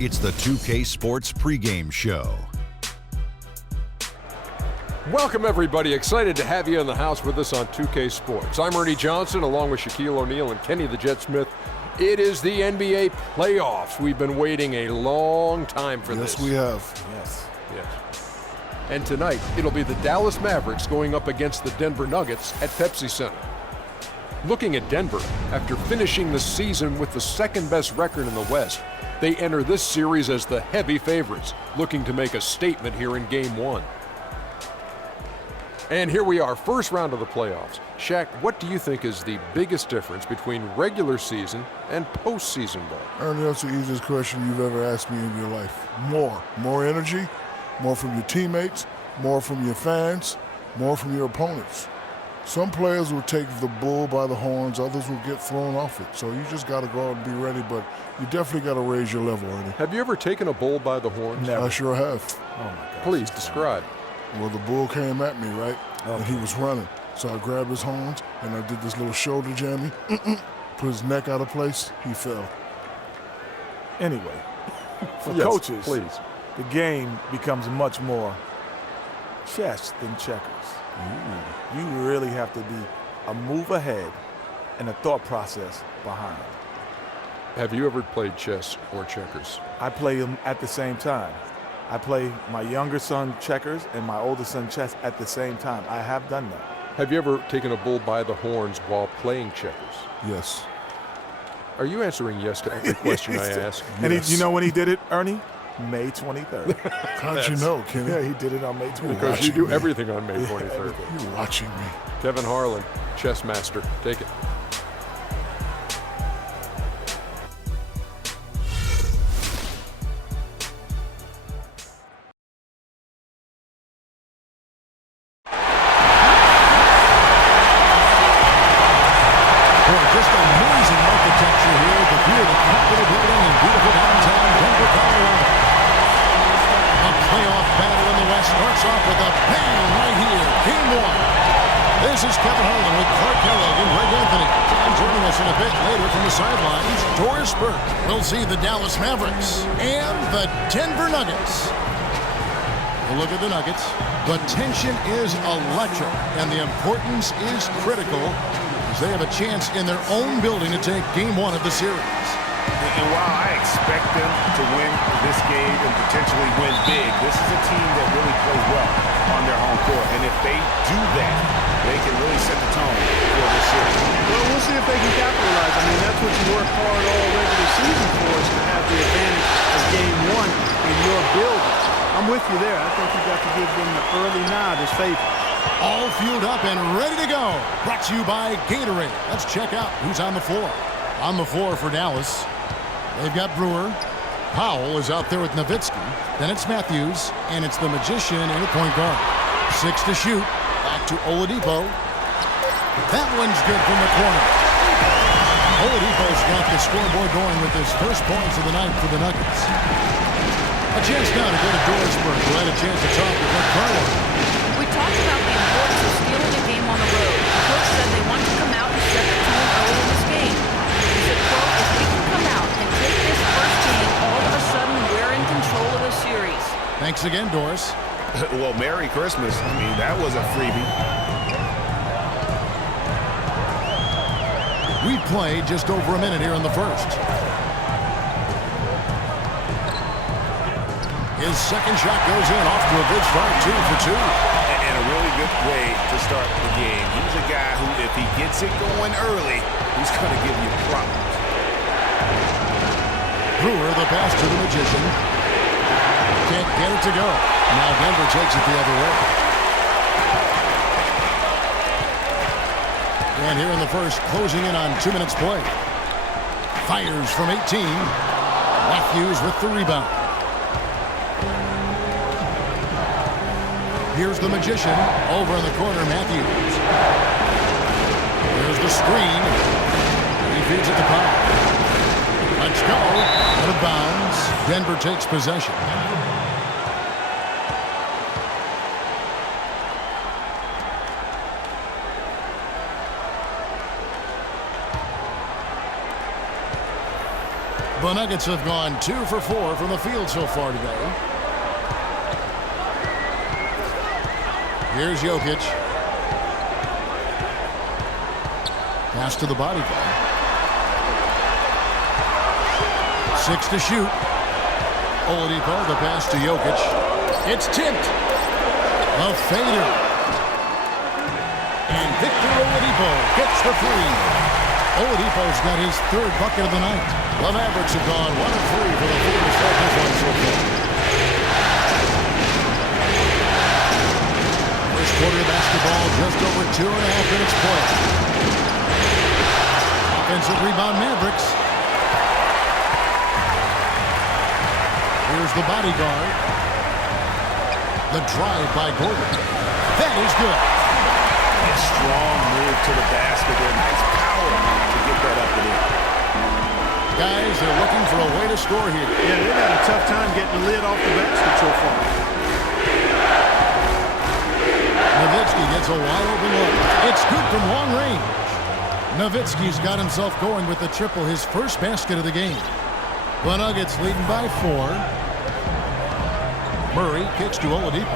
It's the 2K Sports pregame show. Welcome, everybody. Excited to have you in the house with us on 2K Sports. I'm Ernie Johnson, along with Shaquille O'Neal and Kenny the Jet Smith. It is the NBA playoffs. We've been waiting a long time for this. Yes, we have. Yes. And tonight, it'll be the Dallas Mavericks going up against the Denver Nuggets at Pepsi Center. Looking at Denver, after finishing the season with the second-best record in the West, they enter this series as the heavy favorites, looking to make a statement here in Game 1. And here we are, first round of the playoffs. Shaq, what do you think is the biggest difference between regular season and postseason ball? Ernie, that's the easiest question you've ever asked me in your life. More energy, more from your teammates, more from your fans, more from your opponents. Some players will take the bull by the horns, others will get thrown off it. So you just got to go out and be ready, but you definitely got to raise your level, Ernie. Have you ever taken a bull by the horns? Never. I sure have. Oh, my gosh. Please, describe. Well, the bull came at me, right? And he was running. So I grabbed his horns, and I did this little shoulder jammy. Put his neck out of place. He fell. Anyway, for Yes, coaches, please. the game becomes much more chess than checkers. You really have to be a move ahead and a thought process behind. Have you ever played chess or checkers? I play them at the same time. I play my younger son checkers and my older son chess at the same time. I have done that. Have you ever taken a bull by the horns while playing checkers? Yes. Are you answering yes to every question I ask? And Yes. you know when he did it, Ernie? May 23rd. How'd you know, Kenny? Yeah, he did it on May 23rd. Because you do everything on May 23rd. You're watching me. Kevin Harlan, chess master. Take it. Just amazing architecture here. The view of the Capitol building in beautiful downtown Denver, Colorado. A playoff battle in the West starts off with a bang right here. Game 1. This is Kevin Harlan with Clark Kellogg and Greg Anthony. And joining us in a bit later from the sidelines, Doris Burke. We'll see the Dallas Mavericks and the Denver Nuggets. A look at the Nuggets. The tension is electric, and the importance is critical. They have a chance in their own building to take Game 1 of the series. And while I expect them to win this game and potentially win big, this is a team that really plays well on their home court. And if they do that, they can really set the tone for this series. Well, we'll see if they can capitalize. I mean, that's what you work hard all regular season for, is to have the advantage of Game 1 in your building. I'm with you there. I think you've got to give them the early nod as favorites. All fueled up and ready to go. Brought to you by Gatorade. Let's check out who's on the floor. On the floor for Dallas, they've got Brewer. Powell is out there with Nowitzki. Then it's Matthews, and it's the Magician in the point guard. 6 to shoot. Back to Oladipo. That one's good from the corner. Oladipo's got the scoreboard going with his first points of the night for the Nuggets. A chance now to go to Dorisburg, who had a chance to talk with Rick Carlisle. We talked about the importance of stealing a game on the road. The coach said they want to come out and set the tone early in this game. He said, quote, if we can come out and take this first game, all of a sudden we're in control of the series. Thanks again, Doris. Well, Merry Christmas. I mean, that was a freebie. We've played just over a minute here in the first. His second shot goes in, off to a good start, 2 for 2. And a really good way to start the game. He's a guy who, if he gets it going early, he's going to give you problems. Brewer, the pass to the Magician. Can't get it to go. Now Denver takes it the other way. And here in the first, closing in on 2 minutes play. Fires from 18. Matthews with the rebound. Here's the Magician. Over in the corner, Matthews. Here's the screen. He feeds it to Powell. Let's go. Out of bounds. Denver takes possession. The Nuggets have gone 2 for 4 from the field so far today. Here's Jokic. Pass to the body guy. 6 to shoot. Oladipo, the pass to Jokic. It's tipped. A fader. And Victor Oladipo gets the three. Oladipo's got his 3rd bucket of the night. The Mavericks have gone 1 of 3 for the field to start this one so far. First quarter basketball, just over 2.5 minutes played. Offensive rebound, Mavericks. Here's the bodyguard. The drive by Gordon. That is good. A strong move to the basket there. Nice power to get that up and in. Guys, they're looking for a way to score here. Yeah, they've had a tough time getting the lid off the basket so far. Nowitzki gets a wide open look. It's good from long range. Nowitzki's got himself going with the triple, his first basket of the game. The Nuggets leading by 4. Murray kicks to Oladipo.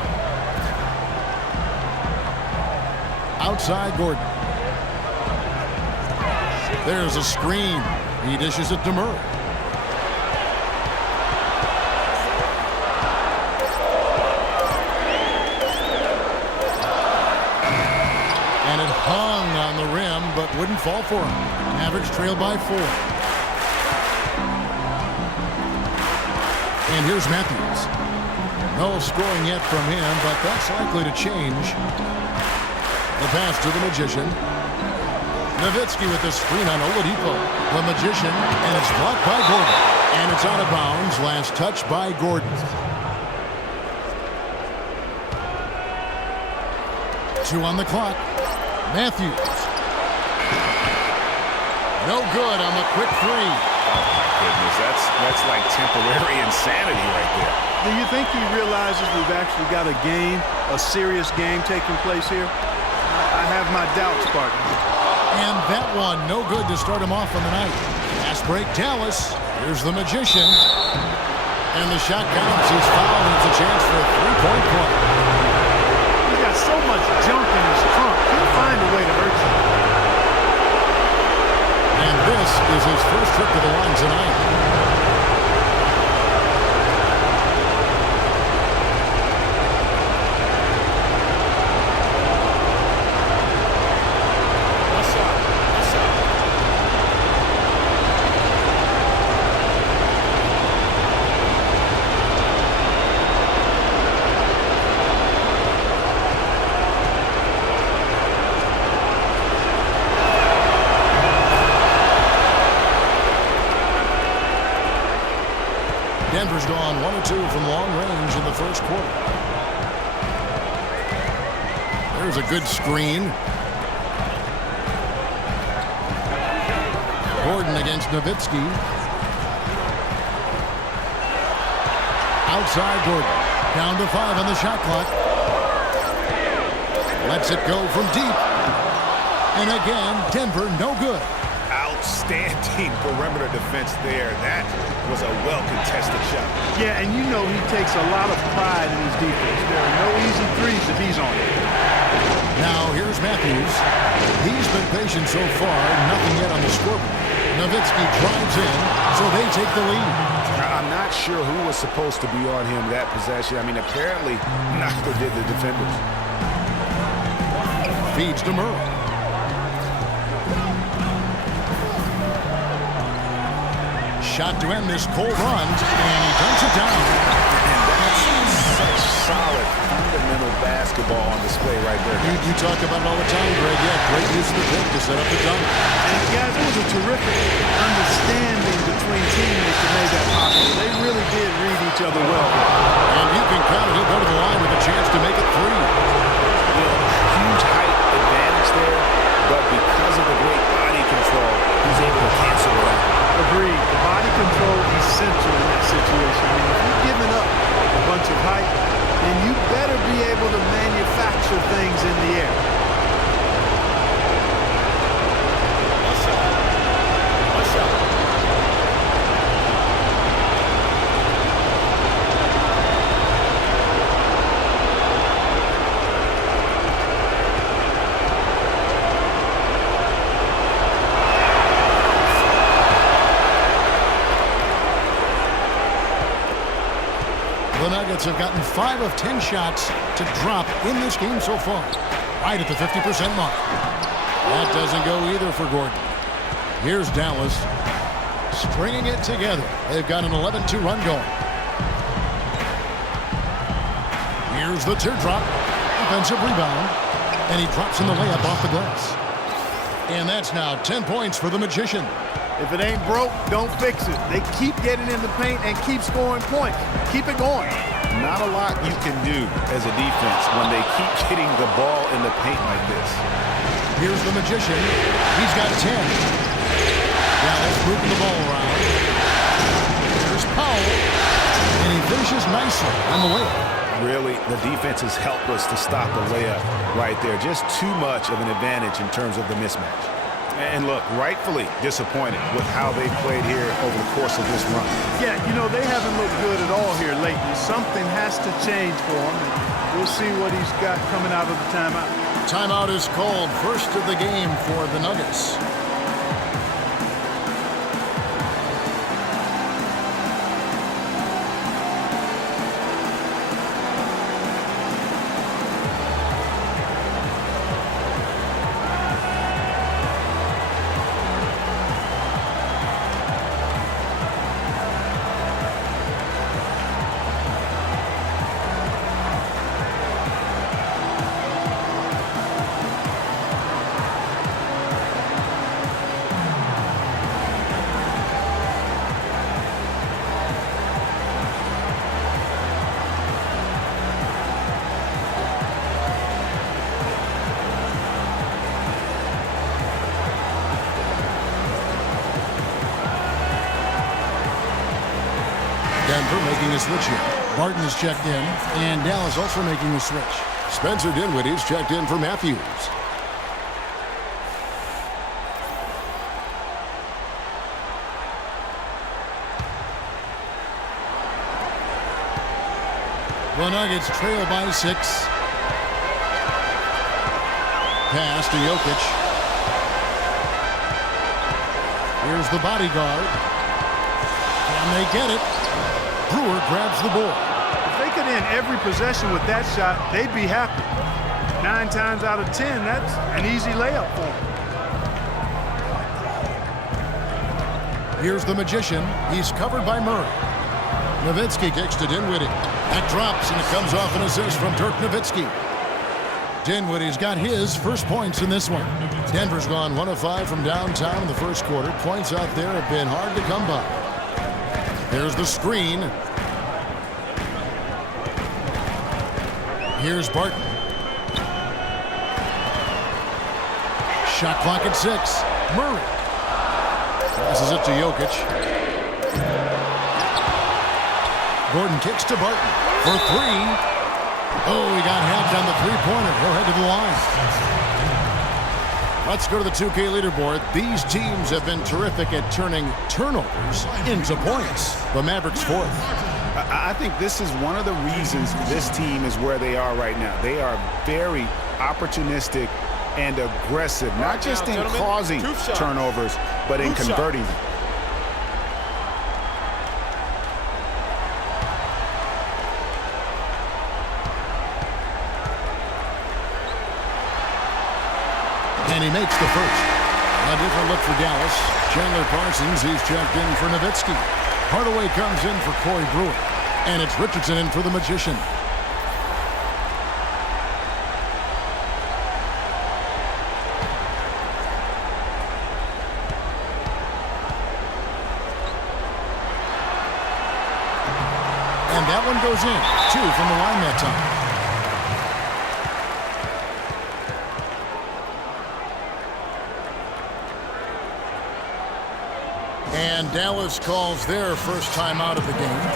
Outside Gordon. There's a screen. He dishes it to Murray. And it hung on the rim, but wouldn't fall for him. Mavericks trail by 4. And here's Matthews. No scoring yet from him, but that's likely to change. The pass to the Magician. Nowitzki with the screen on Oladipo. The Magician, and it's blocked by Gordon. And it's out of bounds. Last touch by Gordon. 2 on the clock. Matthews. No good on the quick 3. Goodness, that's like temporary insanity right there. Do you think he realizes we've actually got a game, a serious game taking place here? I have my doubts, partner. And that one, no good to start him off on the night. Fast break, Dallas. Here's the Magician. And the shot counts. He's fouled, and it's a chance for a 3-point play. He's got so much junk in his trunk. He'll find a way to hurt you. And this is his first trip to the line tonight. Denver's gone 1 of 2 from long range in the first quarter. There's a good screen. Gordon against Nowitzki. Outside Gordon. Down to 5 on the shot clock. Lets it go from deep. And again, Denver no good. Outstanding perimeter defense there. That was a well-contested shot. Yeah, and you know he takes a lot of pride in his defense. There are no easy threes if he's on it. Now here's Matthews. He's been patient so far. Nothing yet on the scoreboard. Nowitzki drives in, so they take the lead. I'm not sure who was supposed to be on him that possession. I mean, apparently neither did the defenders. Feeds to Murray. Shot to end this cold run, and he dunks it down. And that's such solid, fundamental basketball on display right there. You talk about it all the time, Greg. Yeah, great use of the pick to set up the dunk. And guys, it was a terrific understanding between teammates that made that possible. They really did read each other well. And you can count it. He'll go to the line with a chance to make it 3. Huge height advantage there, but because of the great body control, he's able to cancel it out. Agreed. The body control is essential in that situation. I mean, if you're giving up a bunch of height, then you better be able to manufacture things in the air. The Nuggets have gotten 5 of 10 shots to drop in this game so far, right at the 50% mark. That doesn't go either for Gordon. Here's Dallas stringing it together. They've got an 11-2 run going. Here's the teardrop. Offensive rebound. And he drops in the layup off the glass. And that's now 10 points for the Magician. If it ain't broke, don't fix it. They keep getting in the paint and keep scoring points. Keep it going. Not a lot you can do as a defense when they keep getting the ball in the paint like this. Here's the Magician. He's got 10. Dallas moving the ball around. Here's Powell. And he finishes nicely on the layup. Really, the defense is helpless to stop the layup right there. Just too much of an advantage in terms of the mismatch. And look, rightfully disappointed with how they played here over the course of this run. Yeah, you know, they haven't looked good at all here lately. Something has to change for him. And we'll see what he's got coming out of the timeout. Timeout is called, first of the game for the Nuggets. Denver making a switch here. Barton is checked in, and Dallas also making a switch. Spencer Dinwiddie's checked in for Matthews. The Nuggets trail by 6. Pass to Jokic. Here's the bodyguard. Can they get it? Brewer grabs the board. If they could end every possession with that shot, they'd be happy. 9 times out of 10, that's an easy layup for them. Here's the Magician. He's covered by Murray. Nowitzki kicks to Dinwiddie. That drops, and it comes off an assist from Dirk Nowitzki. Dinwiddie's got his first points in this one. Denver's gone 1 of 5 from downtown in the first quarter. Points out there have been hard to come by. Here's the screen. Here's Barton. Shot clock at 6. Murray passes it to Jokic. Gordon kicks to Barton for 3. Oh, he got hacked on the three-pointer. He'll head to the line. Let's go to the 2K leaderboard. These teams have been terrific at turning turnovers into points. The Mavericks 4th. I think this is one of the reasons this team is where they are right now. They are very opportunistic and aggressive, not just in causing turnovers, but in converting them. And he makes the first. A different look for Dallas. Chandler Parsons, he's checked in for Nowitzki. Hardaway comes in for Corey Brewer. And it's Richardson in for the Magician. And that one goes in. 2 from the line that time. And Dallas calls their first time out of the game.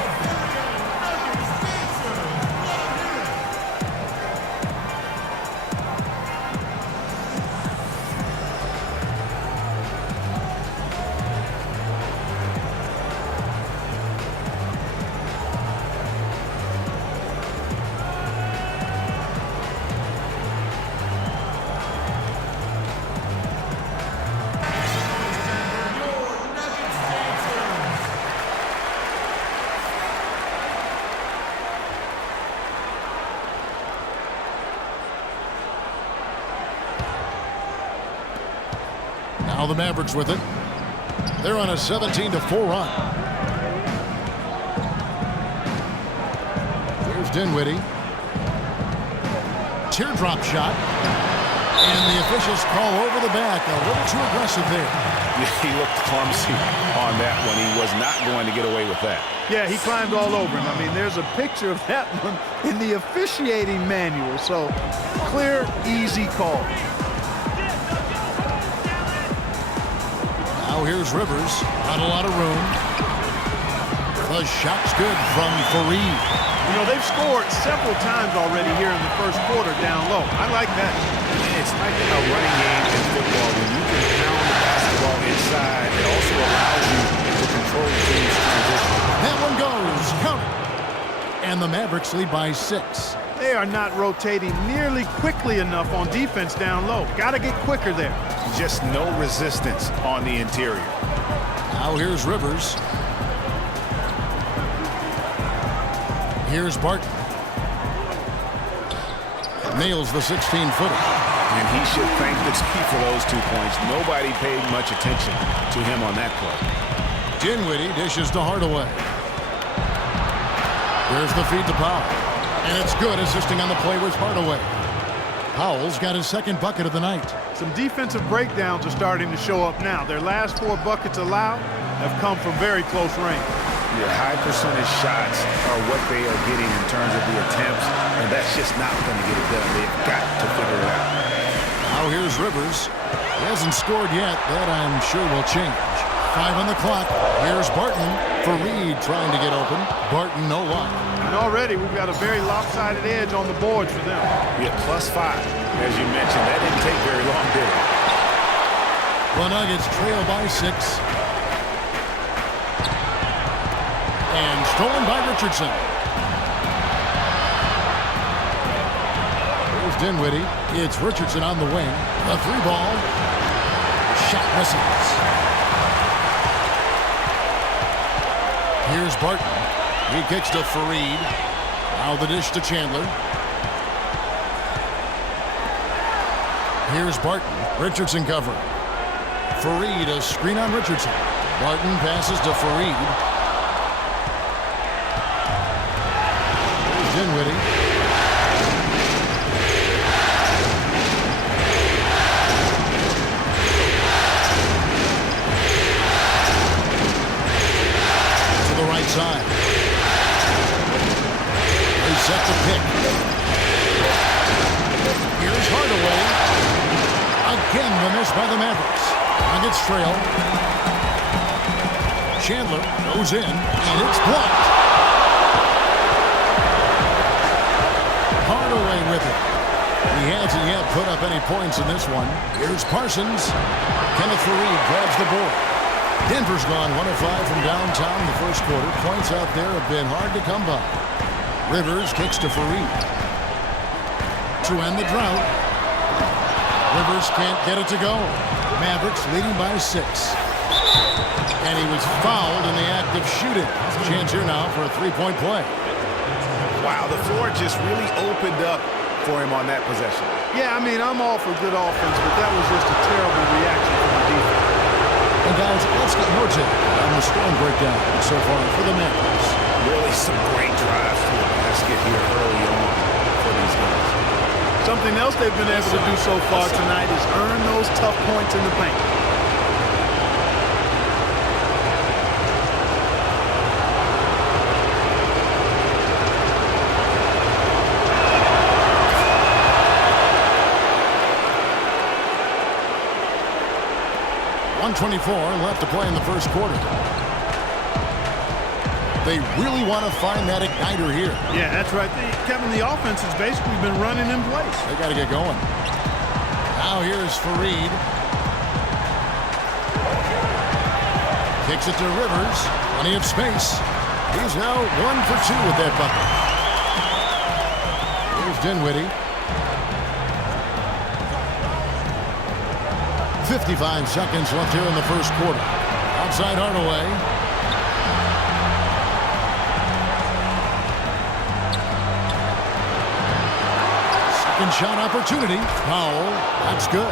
Now the Mavericks with it. They're on a 17-4 run. Here's Dinwiddie. Teardrop shot. And the officials call over the back. A little too aggressive there. He looked clumsy on that one. He was not going to get away with that. Yeah, he climbed all over him. I mean, there's a picture of that one in the officiating manual. So, clear, easy call. Now here's Rivers. Not a lot of room. The shot's good from Fareed. You know, they've scored several times already here in the first quarter down low. I like that. It's like a running game in football. When you can pound the basketball inside, it also allows you to control the team's transition. That one goes. Count it. And the Mavericks lead by 6. They are not rotating nearly quickly enough on defense down low. Got to get quicker there. Just no resistance on the interior. Now here's Rivers. Here's Barton. Nails the 16-footer. And he should thank the team for those 2 points. Nobody paid much attention to him on that play. Dinwiddie dishes to Hardaway. There's the feed to Powell. And it's good, assisting on the play with Hardaway. Powell's got his second bucket of the night. Some defensive breakdowns are starting to show up now. Their last 4 buckets allowed have come from very close range. Your high percentage shots are what they are getting in terms of the attempts, and that's just not going to get it done. They've got to figure it out. Now here's Rivers. He hasn't scored yet. That I'm sure will change. 5 on the clock. Here's Barton. Fareed trying to get open. Barton no luck. And already we've got a very lopsided edge on the boards for them. Yeah, +5, as you mentioned. That didn't take very long, did it? The Nuggets trail by 6. And stolen by Richardson. Here's Dinwiddie. It's Richardson on the wing. The 3-ball. Shot misses. Here's Barton. He kicks to Fareed. Now the dish to Chandler. Here's Barton. Richardson cover. Fareed, a screen on Richardson. Barton passes to Fareed. Dinwiddie. To the right side. They set the pick. Here's Hardaway. Again, the miss by the Mavericks. Nuggets trail. Chandler goes in, and it's blocked. Hardaway with it. He hasn't yet put up any points in this one. Here's Parsons. Kenneth Fareed grabs the board. Denver's gone 1 of 5 from downtown in the first quarter. Points out there have been hard to come by. Rivers kicks to Fareed. To end the drought. Rivers can't get it to go. Mavericks leading by 6. And he was fouled in the act of shooting. Chance here now for a 3-point play. Wow, the floor just really opened up for him on that possession. Yeah, I mean, I'm all for good offense, but that was just a terrible reaction from the defense. And guys, let's get more take on the scoring breakdown so far for the Mavericks. Really some great drives to the basket here early on for these guys. Something else they've been able to do so far tonight is earn those tough points in the paint. .24 left to play in the first quarter. They really want to find that igniter here. Yeah, that's right. Kevin, the offense has basically been running in place. They got to get going. Now here's Fareed. Kicks it to Rivers. Plenty of space. He's now 1 for 2 with that bucket. Here's Dinwiddie. 55 seconds left here in the first quarter. Outside Hardaway. Second shot opportunity. Powell. That's good.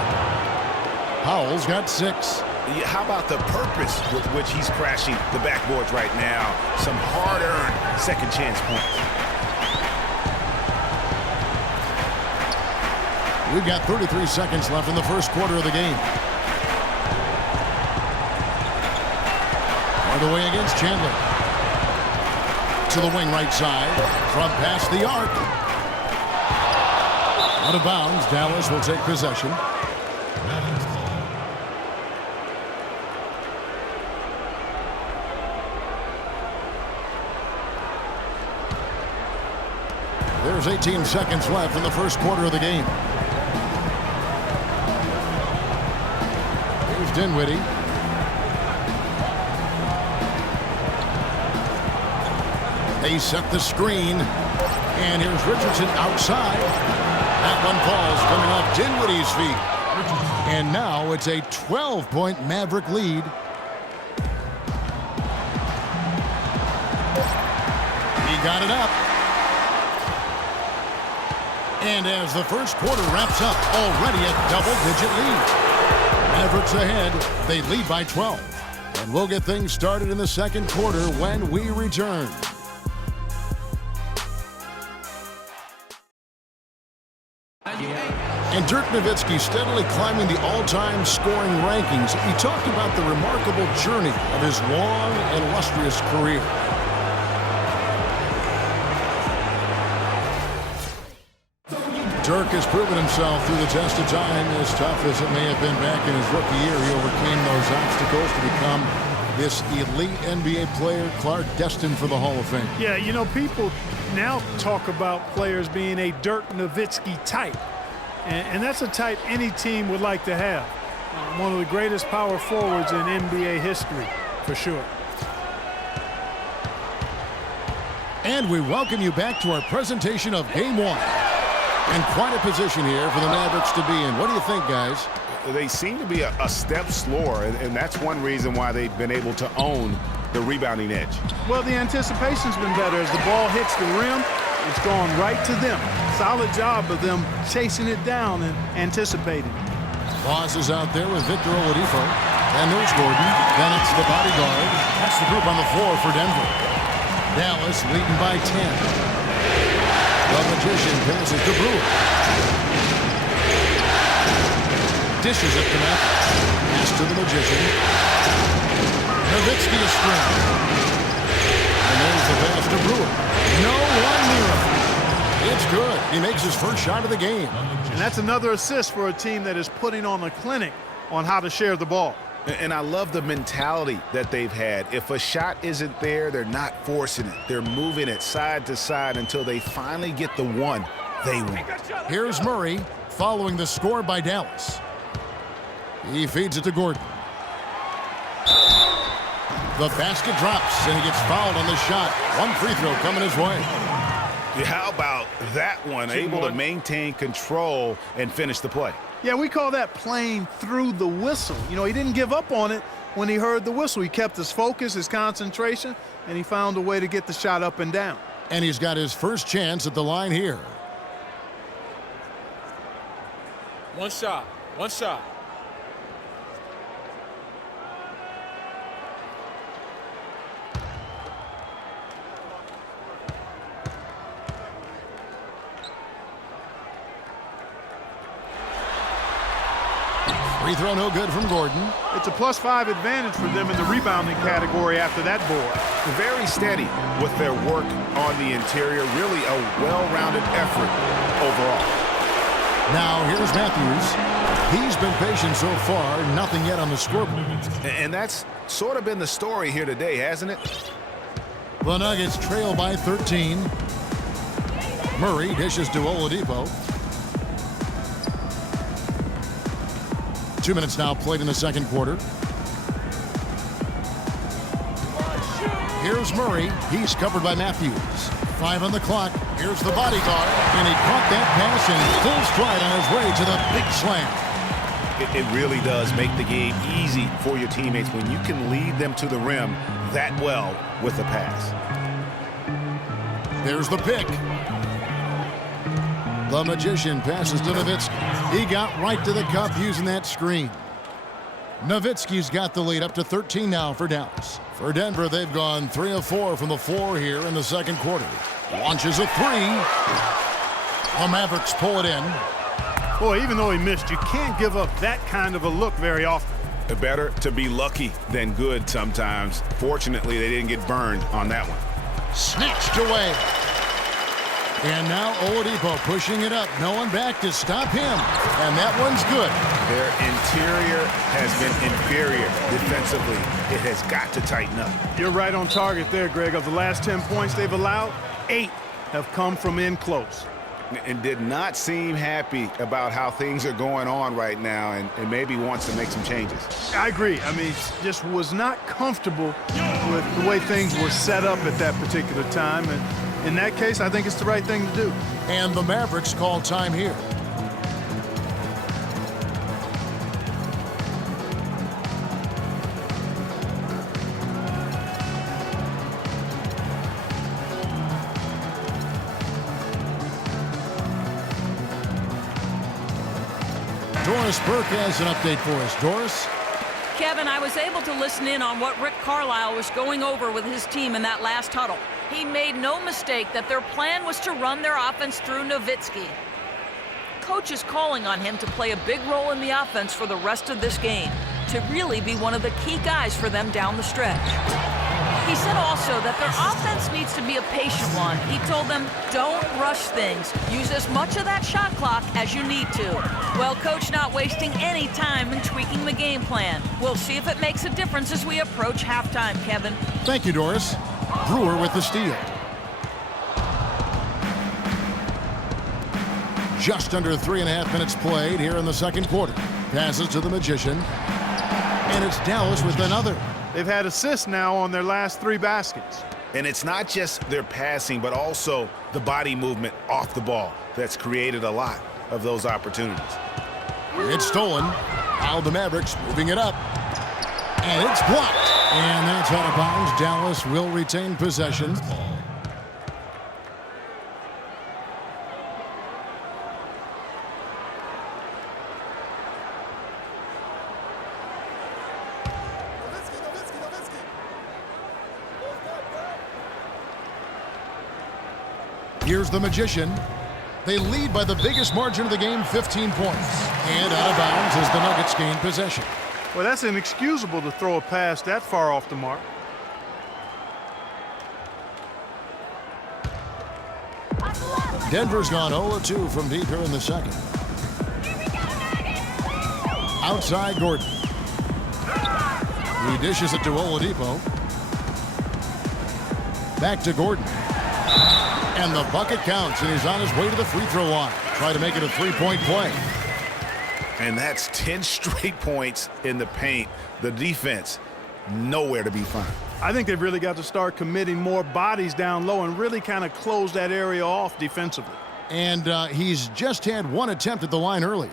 Powell's got 6. How about the purpose with which he's crashing the backboards right now? Some hard-earned second chance points. We've got 33 seconds left in the first quarter of the game. On the way against Chandler. To the wing right side. From past the arc. Out of bounds. Dallas will take possession. There's 18 seconds left in the first quarter of the game. Here's Dinwiddie. They set the screen. And here's Richardson outside. That one falls coming off Dinwiddie's feet. And now it's a 12-point Maverick lead. He got it up. And as the first quarter wraps up, already a double-digit lead. Mavericks ahead. They lead by 12. And we'll get things started in the second quarter when we return. And Dirk Nowitzki steadily climbing the all-time scoring rankings. He talked about the remarkable journey of his long and illustrious career. Dirk has proven himself through the test of time. As tough as it may have been back in his rookie year, he overcame those obstacles to become this elite NBA player, Clark, destined for the Hall of Fame. Yeah, you know, people now talk about players being a Dirk Nowitzki type. And that's a type any team would like to have. One of the greatest power forwards in NBA history, for sure. And we welcome you back to our presentation of Game 1. And quite a position here for the Mavericks to be in. What do you think, guys? They seem to be a step slower, and that's one reason why they've been able to own the rebounding edge. Well, the anticipation's been better. As the ball hits the rim, it's gone right to them. Solid job of them chasing it down and anticipating. Boss is out there with Victor Oladipo. And there's Gordon. Then it's the bodyguard. That's the group on the floor for Denver. Dallas leading by 10. The Magician passes to Brewer. Dishes it to Matthews. Pass to the Magician. Nowitzki is strong. And there's the pass to Brewer. No one near him. It's good. He makes his first shot of the game. And that's another assist for a team that is putting on a clinic on how to share the ball. And I love the mentality that they've had. If a shot isn't there, they're not forcing it. They're moving it side to side until they finally get the one they want. Here's Murray following the score by Dallas. He feeds it to Gordon. The basket drops, and he gets fouled on the shot. One free throw coming his way. How about that one? Able to maintain control and finish the play. Yeah, we call that playing through the whistle. You know, he didn't give up on it when he heard the whistle. He kept his focus, his concentration, and he found a way to get the shot up and down. And he's got his first chance at the line here. One shot. One shot. Free throw no good from Gordon. It's a +5 advantage for them in the rebounding category after that board. Very steady with their work on the interior. Really a well-rounded effort overall. Now here's Matthews. He's been patient so far. Nothing yet on the scoreboard. And that's sort of been the story here today, hasn't it? The Nuggets trail by 13. Murray dishes to Oladipo. 2 minutes now played in the second quarter. Here's Murray. He's covered by Matthews. 5 on the clock. Here's the bodyguard. And he caught that pass in full stride on his way to the big slam. It really does make the game easy for your teammates when you can lead them to the rim that well with the pass. There's the pick. The Magician passes to Nowitzki. He got right to the cup using that screen. Nowitzki's got the lead up to 13 now for Dallas. For Denver, they've gone 3 of 4 from the floor here in the second quarter. Launches a three. The Mavericks pull it in. Boy, even though he missed, you can't give up that kind of a look very often. Better to be lucky than good sometimes. Fortunately, they didn't get burned on that one. Snatched away. And now Oladipo pushing it up. No one back to stop him. And that one's good. Their interior has been inferior defensively. It has got to tighten up. You're right on target there, Greg. Of the last 10 points they've allowed, 8 have come from in close. And did not seem happy about how things are going on right now and maybe wants to make some changes. I agree. I mean, just was not comfortable with the way things were set up at that particular time. And in that case, I think it's the right thing to do. And the Mavericks call time here. Doris Burke has an update for us. Doris? Kevin, I was able to listen in on what Rick Carlisle was going over with his team in that last huddle. He made no mistake that their plan was to run their offense through Nowitzki. Coach is calling on him to play a big role in the offense for the rest of this game, to really be one of the key guys for them down the stretch. He said also that their offense needs to be a patient one. He told them, don't rush things. Use as much of that shot clock as you need to. Well, Coach not wasting any time in tweaking the game plan. We'll see if it makes a difference as we approach halftime, Kevin. Thank you, Doris. Brewer with the steal. Just under 3.5 minutes played here in the second quarter. Passes to the Magician. And it's Dallas with another. They've had assists now on their last 3 baskets. And it's not just their passing, but also the body movement off the ball that's created a lot of those opportunities. It's stolen. Now the Mavericks moving it up. And it's blocked. And that's out of bounds. Dallas will retain possession. Here's the Magician. They lead by the biggest margin of the game, 15 points. And out of bounds as the Nuggets gain possession. Well, that's inexcusable to throw a pass that far off the mark. Denver's gone 0-2 from deep here in the second. Outside Gordon. He dishes it to Oladipo. Back to Gordon. And the bucket counts, and he's on his way to the free throw line. Try to make it a three-point play. And that's 10 straight points in the paint. The defense, nowhere to be found. I think they've really got to start committing more bodies down low and really kind of close that area off defensively. And he's just had one attempt at the line earlier.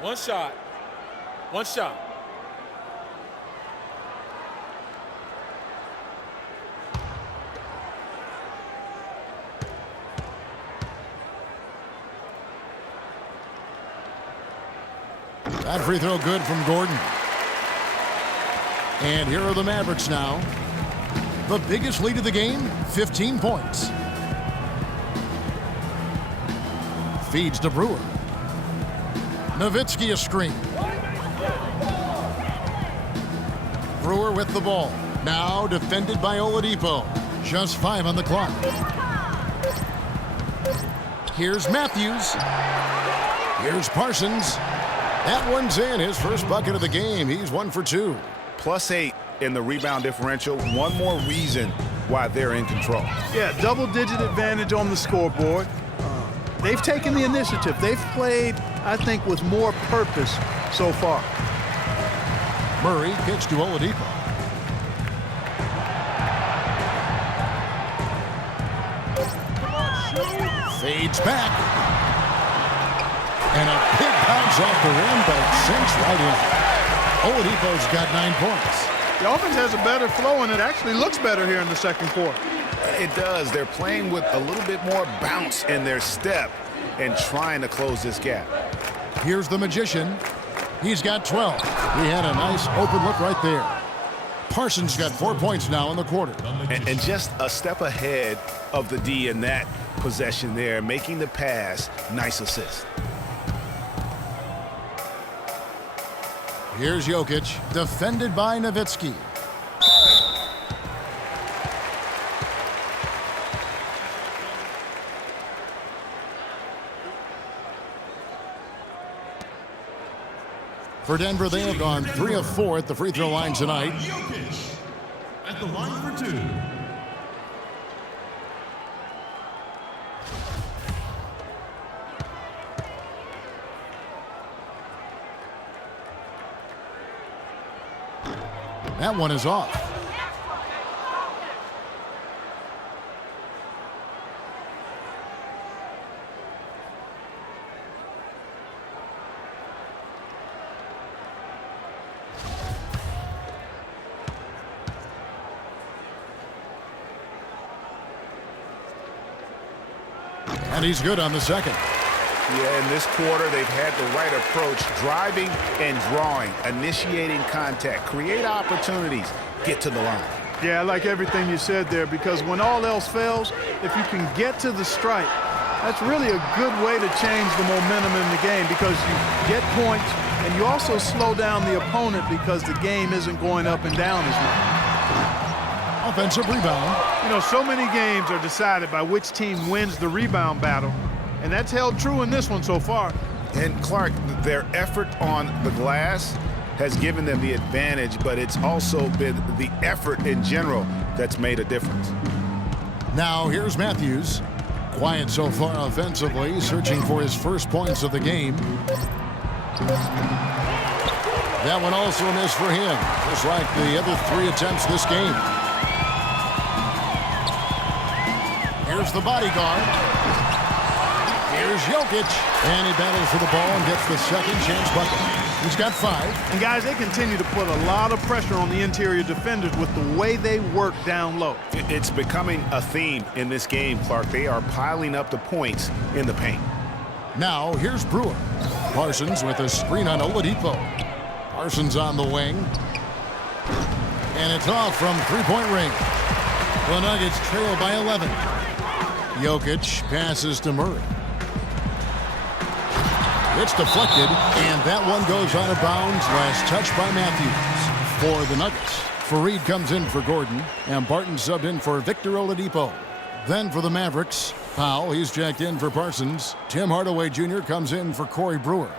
One shot. One shot. That free throw good from Gordon. And here are the Mavericks now. The biggest lead of the game, 15 points. Feeds to Brewer. Nowitzki a screen. Brewer with the ball. Now defended by Oladipo. Just 5 on the clock. Here's Matthews. Here's Parsons. That one's in. His first bucket of the game. He's 1 for 2. +8 in the rebound differential. One more reason why they're in control. Yeah, double-digit advantage on the scoreboard. They've taken the initiative. They've played, I think, with more purpose so far. Murray kicks to Oladipo. Fades back. And a big bounce off the rim, but sinks right in. Oladipo's got 9 points. The offense has a better flow, and it actually looks better here in the second quarter. It does. They're playing with a little bit more bounce in their step and trying to close this gap. Here's the magician. He's got 12. He had a nice open look right there. Parsons got 4 points now in the quarter. And just a step ahead of the D in that possession there, making the pass. Nice assist. Here's Jokic, defended by Nowitzki. For Denver, they have gone 3 of 4 at the free throw line tonight. Jokic at the line for 2. That one is off. And he's good on the second. Yeah, in this quarter, they've had the right approach, driving and drawing, initiating contact, create opportunities, get to the line. Yeah, I like everything you said there, because when all else fails, if you can get to the stripe, that's really a good way to change the momentum in the game, because you get points and you also slow down the opponent because the game isn't going up and down as much. Offensive rebound. You know, so many games are decided by which team wins the rebound battle, and that's held true in this one so far. And Clark, their effort on the glass has given them the advantage, but it's also been the effort in general that's made a difference. Now here's Matthews. Quiet so far offensively, searching for his first points of the game. That one also missed for him, just like the other 3 attempts this game. Here's the bodyguard. Here's Jokic. And he battles for the ball and gets the second chance bucket. He's got 5. And guys, they continue to put a lot of pressure on the interior defenders with the way they work down low. It's becoming a theme in this game, Clark. They are piling up the points in the paint. Now here's Brewer. Parsons with a screen on Oladipo. Parsons on the wing. And it's off from three-point range. The Nuggets trail by 11. Jokic passes to Murray. It's deflected, and that one goes out of bounds. Last touch by Matthews for the Nuggets. Fareed comes in for Gordon, and Barton subbed in for Victor Oladipo. Then for the Mavericks, Powell, he's checked in for Parsons. Tim Hardaway Jr. comes in for Corey Brewer.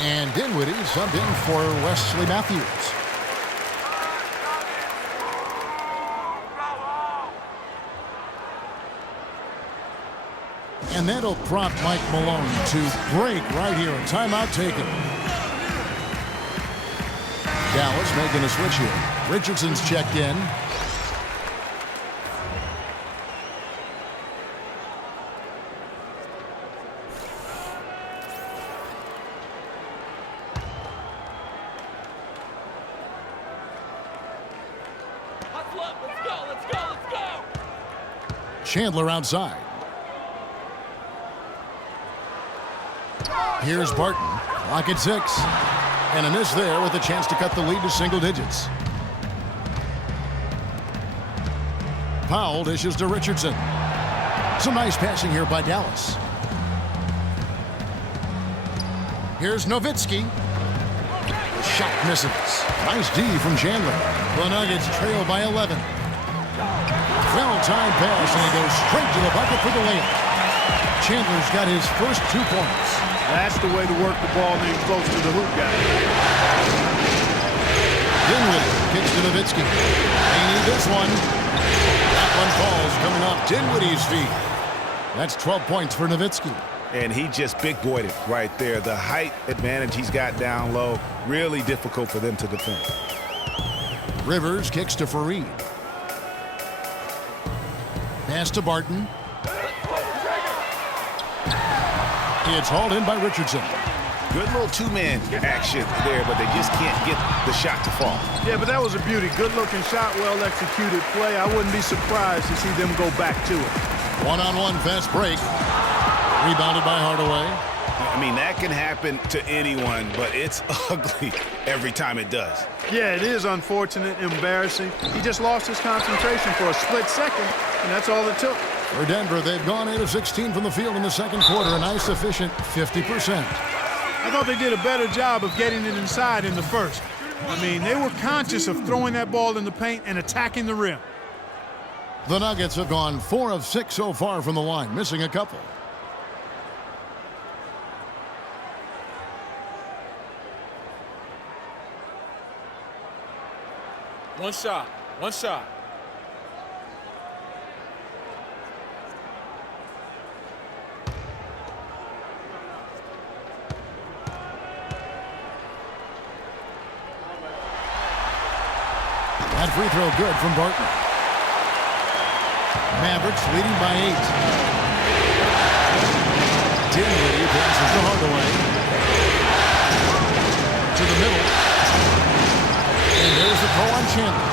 And Dinwiddie subbed in for Wesley Matthews. And that'll prompt Mike Malone to break right here. A timeout taken. Dallas making a switch here. Richardson's checked in. Let's go. Chandler outside. Here's Barton. Lock at 6. And a miss there with a chance to cut the lead to single digits. Powell dishes to Richardson. Some nice passing here by Dallas. Here's Nowitzki. The shot misses. Nice D from Chandler. The Nuggets trail by 11. Foul time pass, and he goes straight to the bucket for the layup. Chandler's got his first 2 points. That's the way to work the ball being close to the hoop guy. Dinwiddie kicks to Nowitzki. They need this one. That one falls coming off Dinwiddie's feet. That's 12 points for Nowitzki. And he just big-boyed it right there. The height advantage he's got down low, really difficult for them to defend. Rivers kicks to Fareed. Pass to Barton. It's hauled in by Richardson. Good little two-man action there, but they just can't get the shot to fall. Yeah, but that was a beauty. Good-looking shot, well-executed play. I wouldn't be surprised to see them go back to it. One-on-one fast break. Rebounded by Hardaway. I mean, that can happen to anyone, but it's ugly every time it does. Yeah, it is unfortunate, embarrassing. He just lost his concentration for a split second, and that's all it took. For Denver, they've gone 8 of 16 from the field in the second quarter, a nice efficient 50%. I thought they did a better job of getting it inside in the first. I mean, they were conscious of throwing that ball in the paint and attacking the rim. The Nuggets have gone 4 of 6 so far from the line, missing a couple. One shot. One shot. That free throw good from Barton. Mavericks leading by 8. Dinwiddie passes to Hardaway. To the middle. And there's the call on Chandler.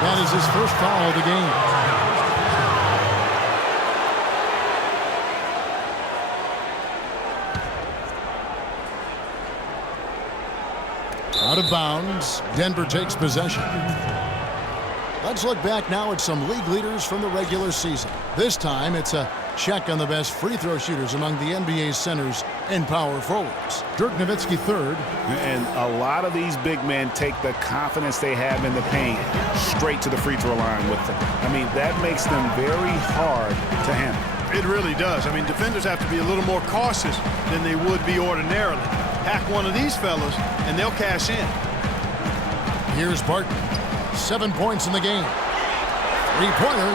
That is his first foul of the game. Out of bounds. Denver takes possession. Let's look back now at some league leaders from the regular season. This time, it's a check on the best free throw shooters among the NBA's centers and power forwards. Dirk Nowitzki third. And a lot of these big men take the confidence they have in the paint straight to the free throw line with them. I mean, that makes them very hard to handle. It really does. I mean, defenders have to be a little more cautious than they would be ordinarily. Hack one of these fellas, and they'll cash in. Here's Barton. 7 points in the game. Three-pointer.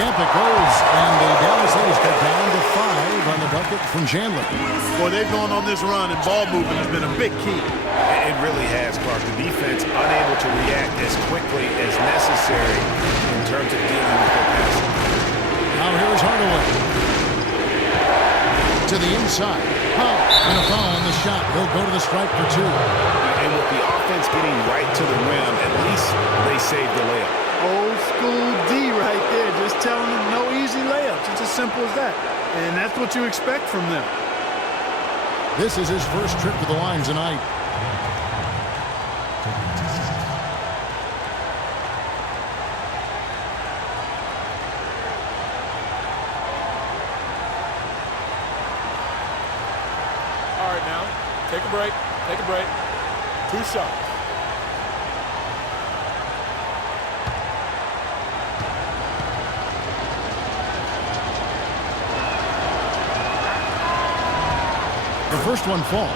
Camp it goes, and the Dallas A's cut down to 5 on the bucket from Chandler. Boy, they've gone on this run, and ball movement has been a big key. It really has, Clark. The defense unable to react as quickly as necessary in terms of dealing with their passing. Now here's Hardaway. To the inside. And a foul on the shot. He'll go to the stripe for 2. And with the offense getting right to the rim, at least they saved the layup. Old school D right there, just telling them no easy layups. It's as simple as that. And that's what you expect from them. This is his first trip to the line tonight. All right, now, take a break. Take a break. 2 shots. The first one falls.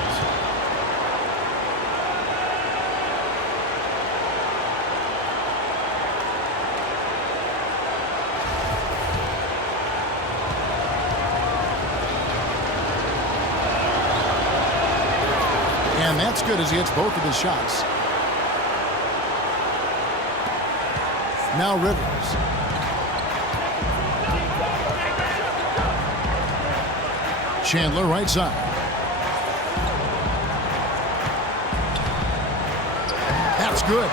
And that's good as he hits both of his shots. Now Rivers. Chandler right side. That's good.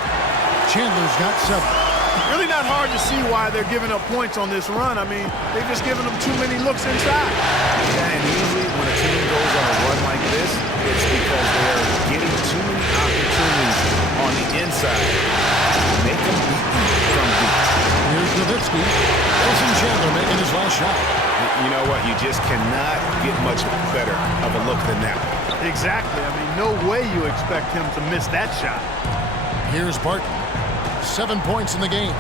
Chandler's got 7. Really not hard to see why they're giving up points on this run. I mean, they've just given them too many looks inside. Yeah, and usually when a team goes on a run like this, it's because they're getting too many opportunities on the inside to make them beat you from deep. Here's Nowitzki. Wilson Chandler making his last shot. You know what? You just cannot get much better of a look than that. Exactly. I mean, no way you expect him to miss that shot. Here's Barton. 7 points in the game.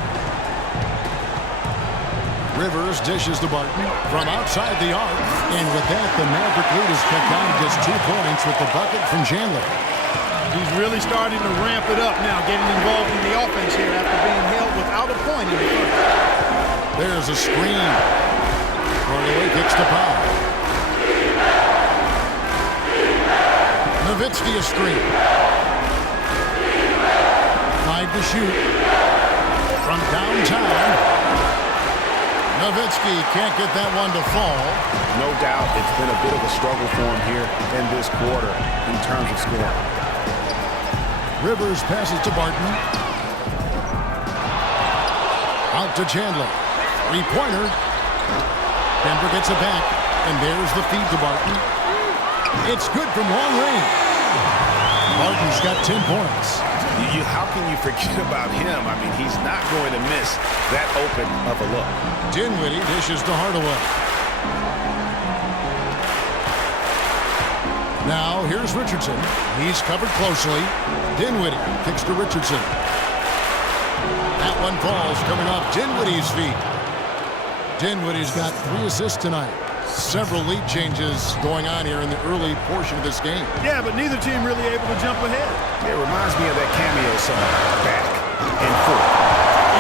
Rivers dishes to Barton from outside the arc. And with that, the Maverick lead is cut down to just 2 points with the bucket from Chandler. He's really starting to ramp it up now, getting involved in the offense here after being held without a point in the first. There's a screen. Hardaway kicks to Powell. Nowitzki a screen. 5 to shoot. From downtown. Nowitzki can't get that one to fall. No doubt it's been a bit of a struggle for him here in this quarter in terms of scoring. Rivers passes to Barton. Out to Chandler. 3-pointer. Denver gets it back. And there's the feed to Barton. It's good from long range. Martin's got 10 points. How can you forget about him? I mean, he's not going to miss that open of a look. Dinwiddie dishes to Hardaway. Now, here's Richardson. He's covered closely. Dinwiddie kicks to Richardson. That one falls coming off Dinwiddie's feet. Dinwiddie's got 3 assists tonight. Several lead changes going on here in the early portion of this game. Yeah, but neither team really able to jump ahead. It reminds me of that cameo song, Back and Forth.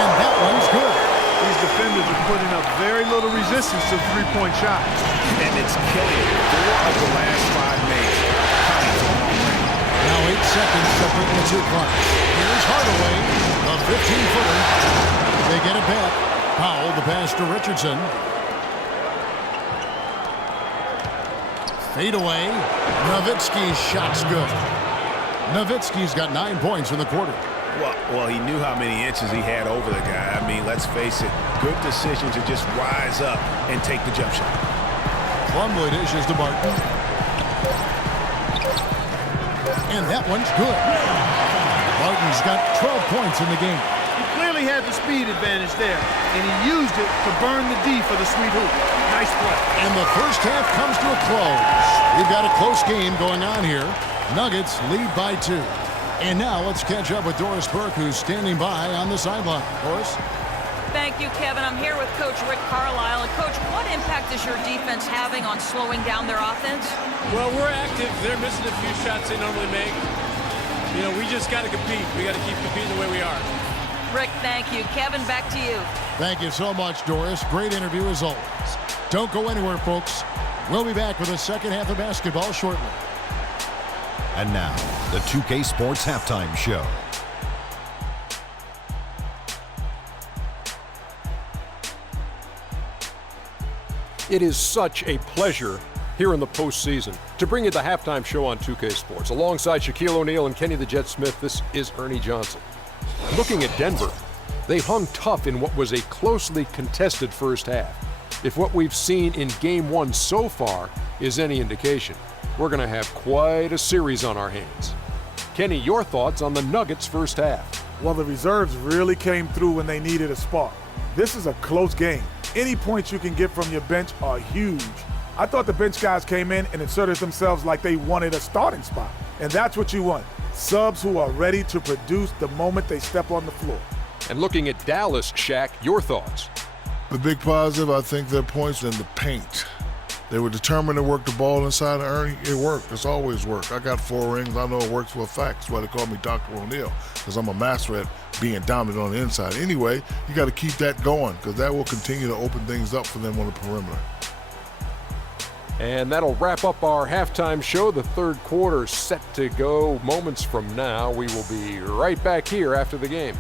And that one's good. These defenders are putting up very little resistance to three-point shots. And it's killing 4 of the last 5 makes coming from long range. Now 8 seconds separating the 2 clocks. Here's Hardaway, a 15-footer. They get it back. Powell, the pass to Richardson. Fade away. Nowitzki's shot's good. Nowitzki's got 9 points in the quarter. Well, he knew how many inches he had over the guy. I mean, let's face it, good decision to just rise up and take the jump shot. Plumlee dishes to Barton. And that one's good. Barton's got 12 points in the game. He clearly had the speed advantage there, and he used it to burn the D for the sweet hoop. Nice play. And the first half comes to a close. We've got a close game going on here. Nuggets lead by 2. And now let's catch up with Doris Burke, who's standing by on the sideline. Doris? Thank you, Kevin. I'm here with Coach Rick Carlisle. And, Coach, what impact is your defense having on slowing down their offense? Well, we're active. They're missing a few shots they normally make. You know, we just got to compete. We got to keep competing the way we are. Rick, thank you. Kevin, back to you. Thank you so much, Doris. Great interview as always. Don't go anywhere, folks. We'll be back with the second half of basketball shortly. And now, the 2K Sports Halftime Show. It is such a pleasure here in the postseason to bring you the halftime show on 2K Sports. Alongside Shaquille O'Neal and Kenny the Jet Smith, this is Ernie Johnson. Looking at Denver, they hung tough in what was a closely contested first half. If what we've seen in Game 1 so far is any indication, we're going to have quite a series on our hands. Kenny, your thoughts on the Nuggets' first half? Well, the reserves really came through when they needed a spark. This is a close game. Any points you can get from your bench are huge. I thought the bench guys came in and inserted themselves like they wanted a starting spot. And that's what you want. Subs who are ready to produce the moment they step on the floor. And looking at Dallas, Shaq, your thoughts? The big positive, I think, their points in the paint. They were determined to work the ball inside of Ernie. It worked. It's always worked. I got 4 rings. I know it works for a fact. That's why they call me Dr. O'Neal, because I'm a master at being dominant on the inside. Anyway, you got to keep that going, because that will continue to open things up for them on the perimeter. And that'll wrap up our halftime show. The third quarter set to go moments from now. We will be right back here after the game.